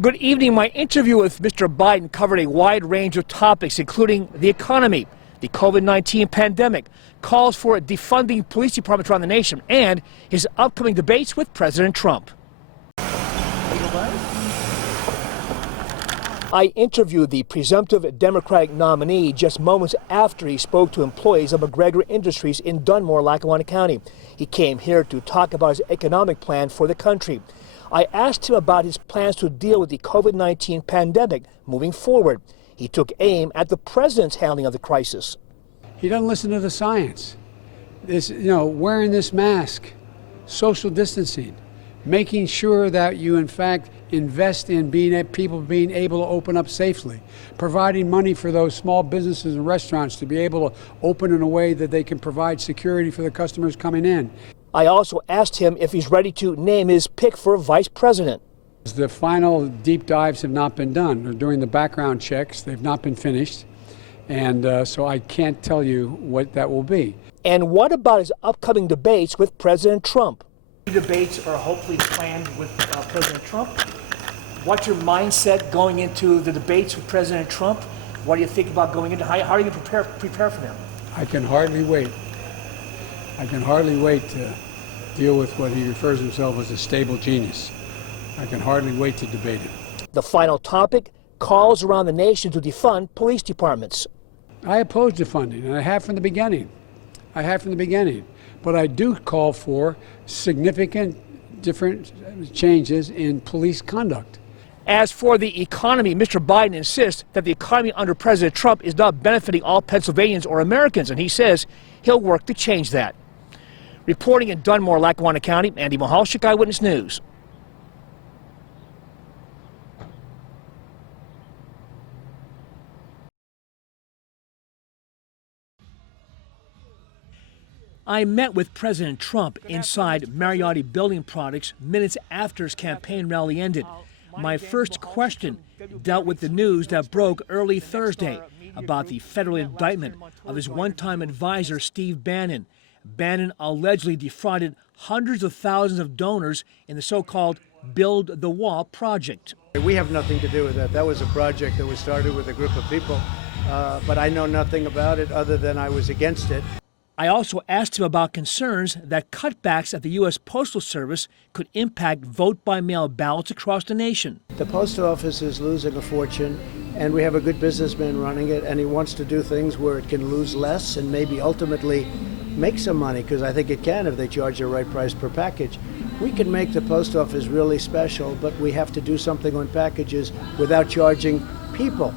Good evening. My interview with Mr. Biden covered a wide range of topics, including the economy, the COVID-19 pandemic, calls for defunding police departments around the nation, and his upcoming debates with President Trump. I interviewed the presumptive Democratic nominee just moments after he spoke to employees of McGregor Industries in Dunmore, Lackawanna County. He came here to talk about his economic plan for the country. I asked him about his plans to deal with the COVID-19 pandemic moving forward. He took aim at the president's handling of the crisis. He doesn't listen to the science. Wearing this mask, social distancing, making sure that you, in fact, invest in people being able to open up safely, providing money for those small businesses and restaurants to be able to open in a way that they can provide security for the customers coming in. I also asked him if he's ready to name his pick for vice president. The final deep dives have not been done. They're doing the background checks. They've not been finished. And so I can't tell you what that will be. And what about his upcoming debates with President Trump? Debates are hopefully planned with President Trump. What's your mindset going into the debates with President Trump? What do you think about going into? How are you going to prepare for them? I can hardly wait. I can hardly wait to deal with what he refers to himself as a stable genius. I can hardly wait to debate him. The final topic, calls around the nation to defund police departments. I oppose defunding, and I have from the beginning. But I do call for significant different changes in police conduct. As for the economy, Mr. Biden insists that the economy under President Trump is not benefiting all Pennsylvanians or Americans, and he says he'll work to change that. Reporting in Dunmore, Lackawanna County, Andy Mehalshick, Eyewitness News. I met with President Trump inside Mariotti Building Products minutes after his campaign rally ended. My first question dealt with the news that broke early Thursday about the federal indictment of his one-time advisor, Steve Bannon. Bannon allegedly defrauded hundreds of thousands of donors in the so-called Build the Wall project. We have nothing to do with that. That was a project that was started with a group of people, but I know nothing about it other than I was against it. I also asked him about concerns that cutbacks at the U.S. Postal Service could impact vote-by-mail ballots across the nation. The post office is losing a fortune, and we have a good businessman running it, and he wants to do things where it can lose less and maybe ultimately make some money, because I think it can if they charge the right price per package. We can make the post office really special, but we have to do something on packages without charging people.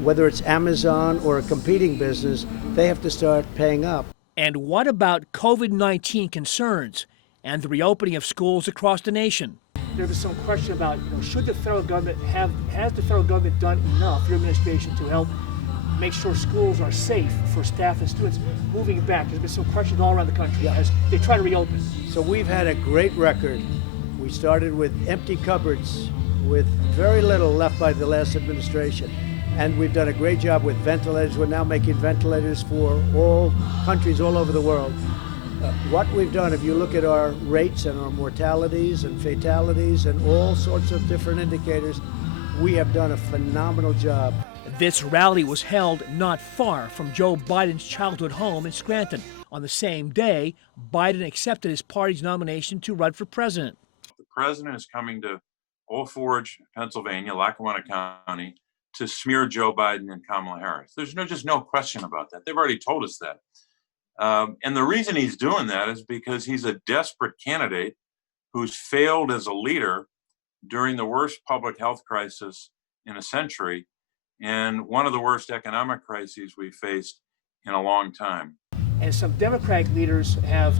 Whether it's Amazon or a competing business, they have to start paying up. And what about COVID-19 concerns and the reopening of schools across the nation? There was some question about, should the federal government has the federal government done enough, your administration, to help make sure schools are safe for staff and students moving back? There's been some questions all around the country as they try to reopen. So we've had a great record. We started with empty cupboards, with very little left by the last administration. And we've done a great job with ventilators. We're now making ventilators for all countries all over the world. What we've done, if you look at our rates and our mortalities and fatalities and all sorts of different indicators, we have done a phenomenal job. This rally was held not far from Joe Biden's childhood home in Scranton. On the same day, Biden accepted his party's nomination to run for president. The president is coming to Old Forge, Pennsylvania, Lackawanna County, to smear Joe Biden and Kamala Harris. There's just no question about that. They've already told us that. And the reason he's doing that is because he's a desperate candidate who's failed as a leader during the worst public health crisis in a century and one of the worst economic crises we've faced in a long time. And some Democratic leaders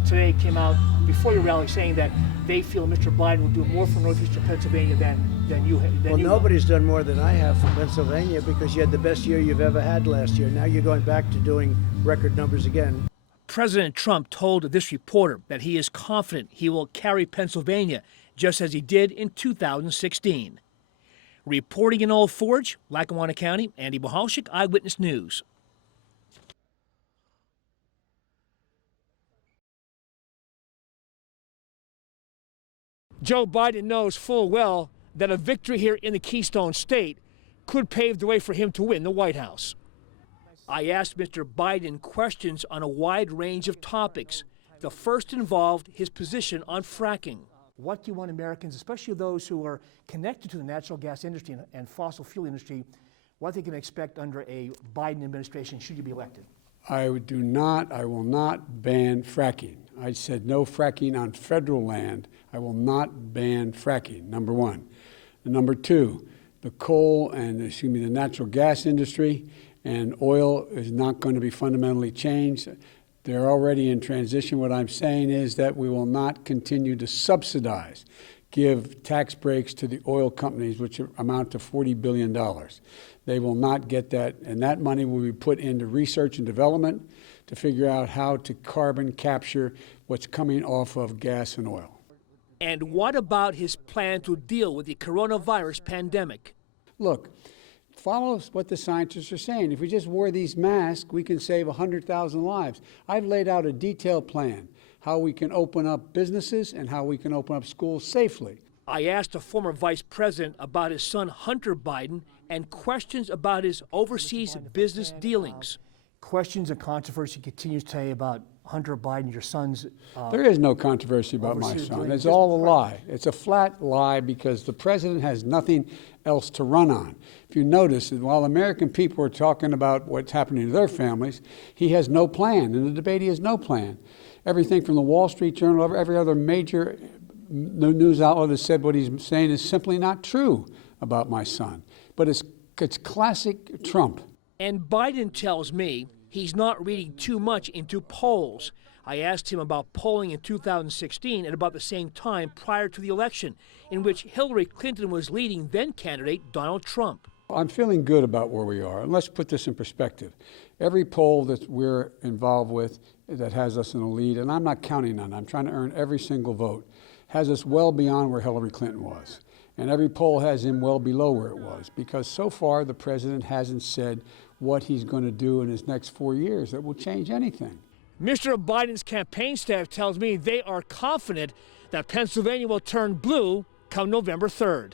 today came out before your rally saying that they feel Mr. Biden will do more for northeastern Pennsylvania than you have. Well, nobody's done more than I have for Pennsylvania because you had the best year you've ever had last year. Now you're going back to doing record numbers again. President Trump told this reporter that he is confident he will carry Pennsylvania just as he did in 2016. Reporting in Old Forge, Lackawanna County, Andy Mehalshick, Eyewitness News. Joe Biden knows full well that a victory here in the Keystone State could pave the way for him to win the White House. I asked Mr. Biden questions on a wide range of topics. The first involved his position on fracking. What do you want Americans, especially those who are connected to the natural gas industry and fossil fuel industry, what they can expect under a Biden administration should you be elected? I will not ban fracking. I said no fracking on federal land. I will not ban fracking, number one. And number two, the coal and, the natural gas industry and oil is not going to be fundamentally changed. They're already in transition. What I'm saying is that we will not continue to subsidize, give tax breaks to the oil companies, which amount to $40 billion. They will not get that, and that money will be put into research and development to figure out how to carbon capture what's coming off of gas and oil. And what about his plan to deal with the coronavirus pandemic? Look, follow what the scientists are saying. If we just wore these masks, we can save 100,000 lives. I've laid out a detailed plan, how we can open up businesses and how we can open up schools safely. I asked a former vice president about his son Hunter Biden and questions about his overseas business dealings. Questions and controversy continues today about Hunter Biden, your son's. There is no controversy about my son. It's all a lie. It's a flat lie because the president has nothing else to run on. If you notice, while American people are talking about what's happening to their families, he has no plan. In the debate, he has no plan. Everything from the Wall Street Journal, every other major news outlet has said what he's saying is simply not true about my son. But it's classic Trump. And Biden tells me he's not reading too much into polls. I asked him about polling in 2016 at about the same time prior to the election, in which Hillary Clinton was leading then candidate Donald Trump. I'm feeling good about where we are. And let's put this in perspective. Every poll that we're involved with that has us in the lead, and I'm not counting on it, I'm trying to earn every single vote, has us well beyond where Hillary Clinton was. And every poll has him well below where it was, because so far the president hasn't said what he's going to do in his next 4 years that will change anything. Mr. Biden's campaign staff tells me they are confident that Pennsylvania will turn blue come November 3rd.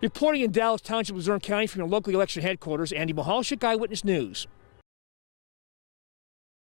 Reporting in Dallas Township, Luzerne County from your local election headquarters, Andy Mehalshick, Eyewitness News.